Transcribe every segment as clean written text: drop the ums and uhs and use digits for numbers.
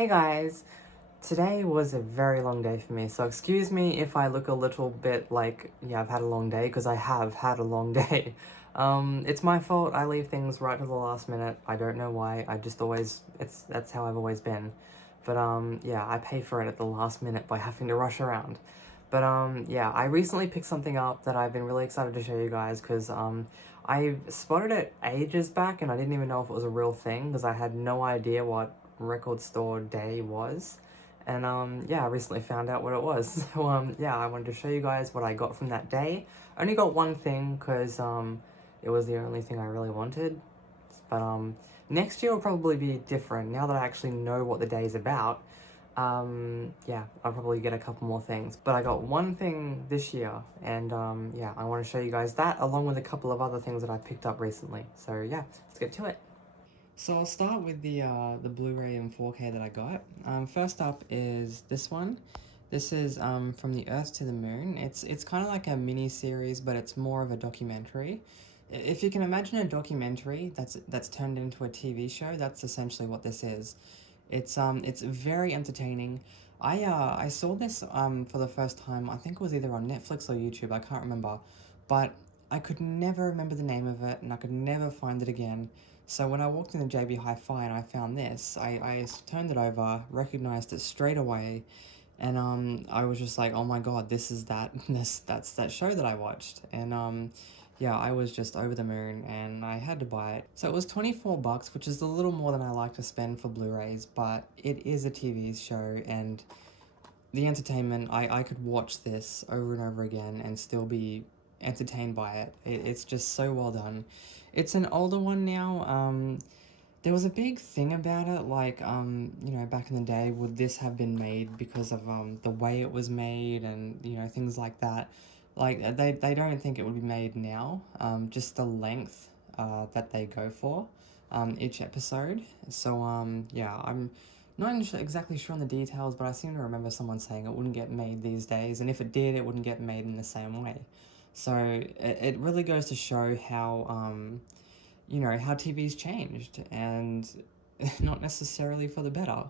Hey guys, today was a very long day for me, so excuse me if I look a little bit like, yeah, I've had a long day, because I have had a long day. It's my fault, I leave things right to the last minute, I don't know why, I just always, that's how I've always been. But yeah, I pay for it at the last minute by having to rush around. But yeah, I recently picked something up that I've been really excited to show you guys, because I spotted it ages back and I didn't even know if it was a real thing, because I had no idea what record store day was. And yeah, I recently found out what it was. So yeah, I wanted to show you guys what I got from that day. I only got one thing because it was the only thing I really wanted. But next year will probably be different. Now that I actually know what the day is about, yeah, I'll probably get a couple more things. But I got one thing this year, and yeah, I want to show you guys that along with a couple of other things that I picked up recently. So yeah, let's get to it. So I'll start with the Blu-ray in 4K that I got. First up is this one. This is From the Earth to the Moon. It's kind of like a mini-series, but it's more of a documentary. If you can imagine a documentary that's turned into a TV show, that's essentially what this is. It's very entertaining. I saw this for the first time. I think it was either on Netflix or YouTube. I can't remember, but I could never remember the name of it, and I could never find it again. So when I walked in the JB Hi-Fi and I found this, I turned it over, recognized it straight away, and I was just like, oh my god, this is that's that show that I watched. And yeah, I was just over the moon and I had to buy it. So it was 24 bucks, which is a little more than I like to spend for Blu-rays, but it is a TV show, and the entertainment, I could watch this over and over again and still be entertained by it's just so well done. It's an older one now. There was a big thing about it, like, you know, back in the day, would this have been made because of the way it was made and, you know, things like that. Like, they don't think it would be made now, just the length that they go for each episode. So, yeah, I'm not exactly sure on the details, but I seem to remember someone saying it wouldn't get made these days, and if it did, it wouldn't get made in the same way. So, it really goes to show how, you know, how TV's changed, and not necessarily for the better.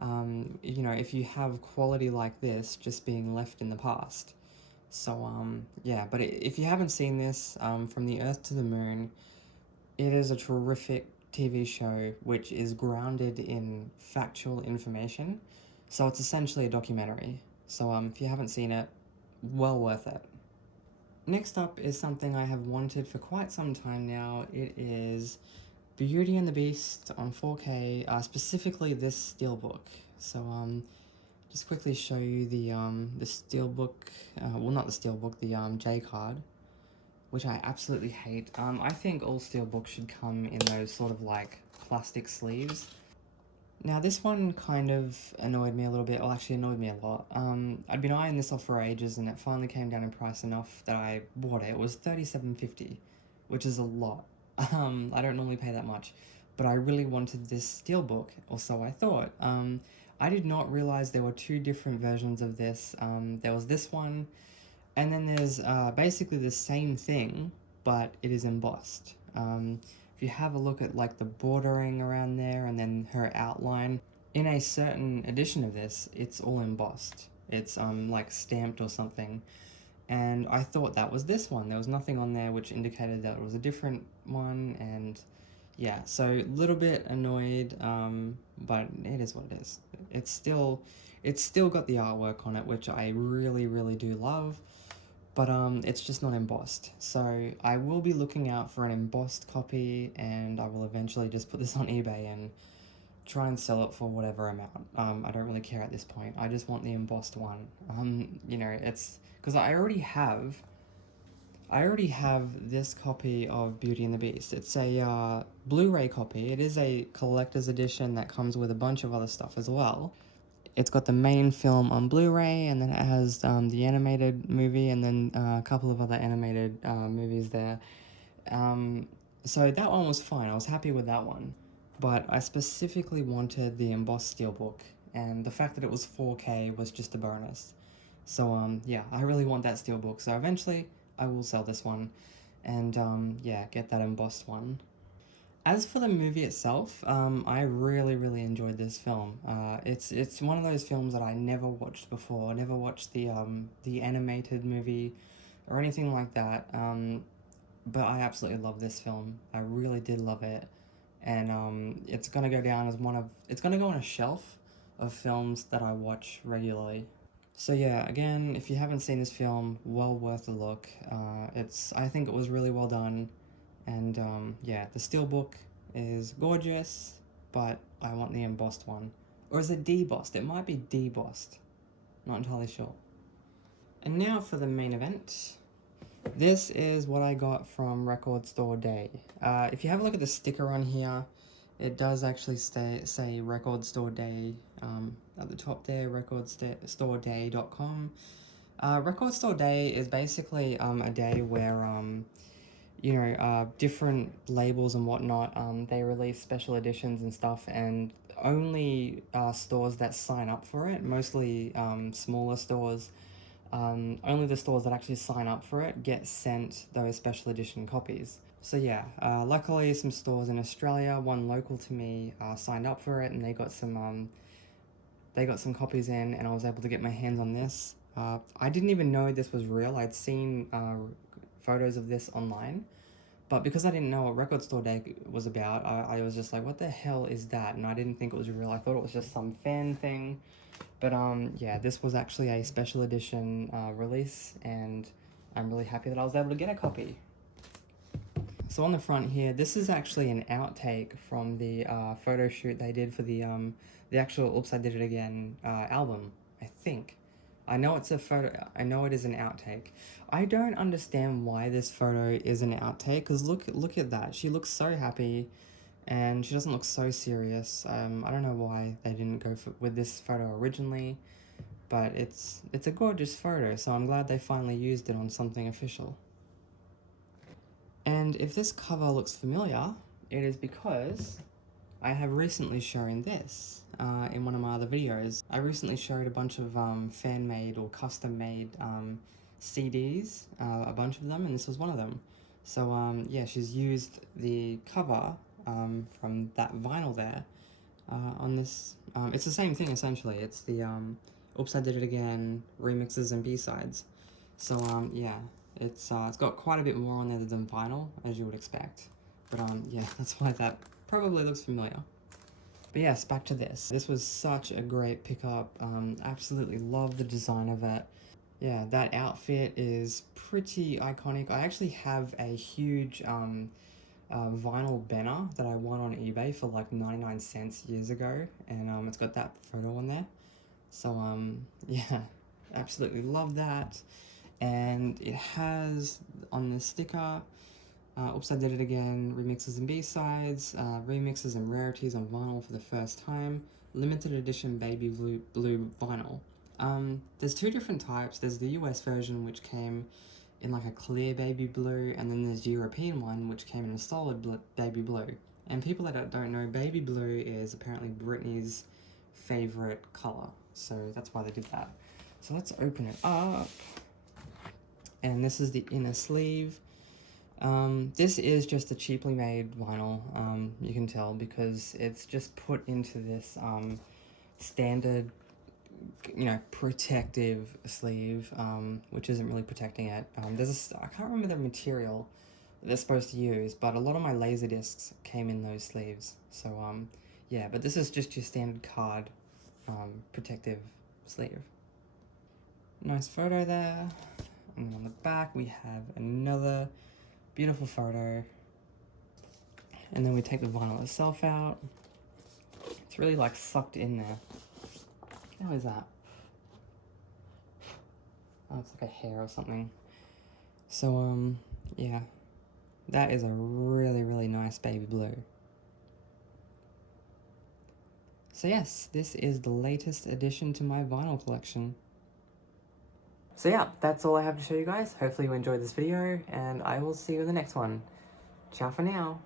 You know, if you have quality like this just being left in the past. So, yeah, but if you haven't seen this, From the Earth to the Moon, it is a terrific TV show which is grounded in factual information. So it's essentially a documentary. So, if you haven't seen it, well worth it. Next up is something I have wanted for quite some time now. It is Beauty and the Beast on 4K, specifically this Steelbook. So, just quickly show you the Steelbook, well, not the Steelbook, the J card, which I absolutely hate. I think all Steelbooks should come in those sort of like plastic sleeves. Now this one kind of annoyed me a little bit, well actually annoyed me a lot. I'd been eyeing this off for ages and it finally came down in price enough that I bought it. It was $37.50, which is a lot. I don't normally pay that much, but I really wanted this Steelbook, or so I thought. I did not realize there were two different versions of this. There was this one, and then there's basically the same thing, but it is embossed. If you have a look at like the bordering around there and then her outline, in a certain edition of this, it's all embossed. It's like stamped or something. And I thought that was this one. There was nothing on there which indicated that it was a different one, and yeah, so a little bit annoyed, but it is what it is. It's still got the artwork on it, which I really, really do love, but it's just not embossed. So I will be looking out for an embossed copy, and I will eventually just put this on eBay and try and sell it for whatever amount. I don't really care at this point. I just want the embossed one. You know, it's because I already have this copy of Beauty and the Beast. It's a Blu-ray copy. It is a collector's edition that comes with a bunch of other stuff as well. It's got the main film on Blu-ray, and then it has the animated movie, and then a couple of other animated movies there. So that one was fine. I was happy with that one. But I specifically wanted the embossed steelbook, and the fact that it was 4K was just a bonus. So yeah, I really want that steelbook. So eventually, I will sell this one, and yeah, get that embossed one. As for the movie itself, I really enjoyed this film. It's one of those films that I never watched before. I never watched the animated movie or anything like that. But I absolutely love this film. I really did love it, and it's gonna go down as it's gonna go on a shelf of films that I watch regularly. So yeah, again, if you haven't seen this film, well worth a look. I think it was really well done. And yeah, the Steelbook is gorgeous, but I want the embossed one. Or is it debossed? It might be debossed. Not entirely sure. And now for the main event. This is what I got from Record Store Day. If you have a look at the sticker on here, it does actually say Record Store Day at the top there, recordstoreday.com. Record Store Day is basically a day where you know, different labels and whatnot, they release special editions and stuff, and only stores that sign up for it, mostly smaller stores, only the stores that actually sign up for it get sent those special edition copies. So yeah, luckily some stores in Australia, one local to me, signed up for it, and they got some copies in, and I was able to get my hands on this. I didn't even know this was real. I'd seen photos of this online, but because I didn't know what Record Store Day was about, I was just like, what the hell is that? And I didn't think it was real. I thought it was just some fan thing. But yeah, this was actually a special edition release, and I'm really happy that I was able to get a copy. So on the front here, this is actually an outtake from the photo shoot they did for the actual Oops, I Did It Again album, I think. I know it's a photo, I know it is an outtake. I don't understand why this photo is an outtake, because look at that. She looks so happy, and she doesn't look so serious. I don't know why they didn't go with this photo originally, but it's a gorgeous photo, so I'm glad they finally used it on something official. And if this cover looks familiar, it is because I have recently shown this in one of my other videos. I recently showed a bunch of fan-made or custom-made CDs, a bunch of them, and this was one of them. So yeah, she's used the cover from that vinyl there on this. It's the same thing essentially. It's the Oops, I Did It Again remixes and B-sides. So yeah, it's got quite a bit more on there than vinyl, as you would expect. But yeah, that's why that probably looks familiar. But yes, back to this. This was such a great pickup. Absolutely love the design of it. Yeah, that outfit is pretty iconic. I actually have a huge vinyl banner that I won on eBay for like 99 cents years ago, and it's got that photo on there. So yeah, absolutely love that. And it has on the sticker, Oops, I Did It Again, remixes and B-sides, remixes and rarities on vinyl for the first time, limited edition baby blue vinyl. There's two different types. There's the US version, which came in like a clear baby blue, and then there's the European one, which came in a solid baby blue. And people that don't know, baby blue is apparently Britney's favorite color, so that's why they did that. So let's open it up. And this is the inner sleeve. This is just a cheaply made vinyl, you can tell, because it's just put into this standard, you know, protective sleeve, which isn't really protecting it. I can't remember the material that they're supposed to use, but a lot of my laser discs came in those sleeves. So yeah, but this is just your standard card protective sleeve. Nice photo there. And on the back we have another beautiful photo. And then we take the vinyl itself out. It's really like sucked in there. How is that? Oh, it's like a hair or something. So yeah, that is a really nice baby blue. So yes, this is the latest addition to my vinyl collection. So yeah, that's all I have to show you guys. Hopefully you enjoyed this video, and I will see you in the next one. Ciao for now.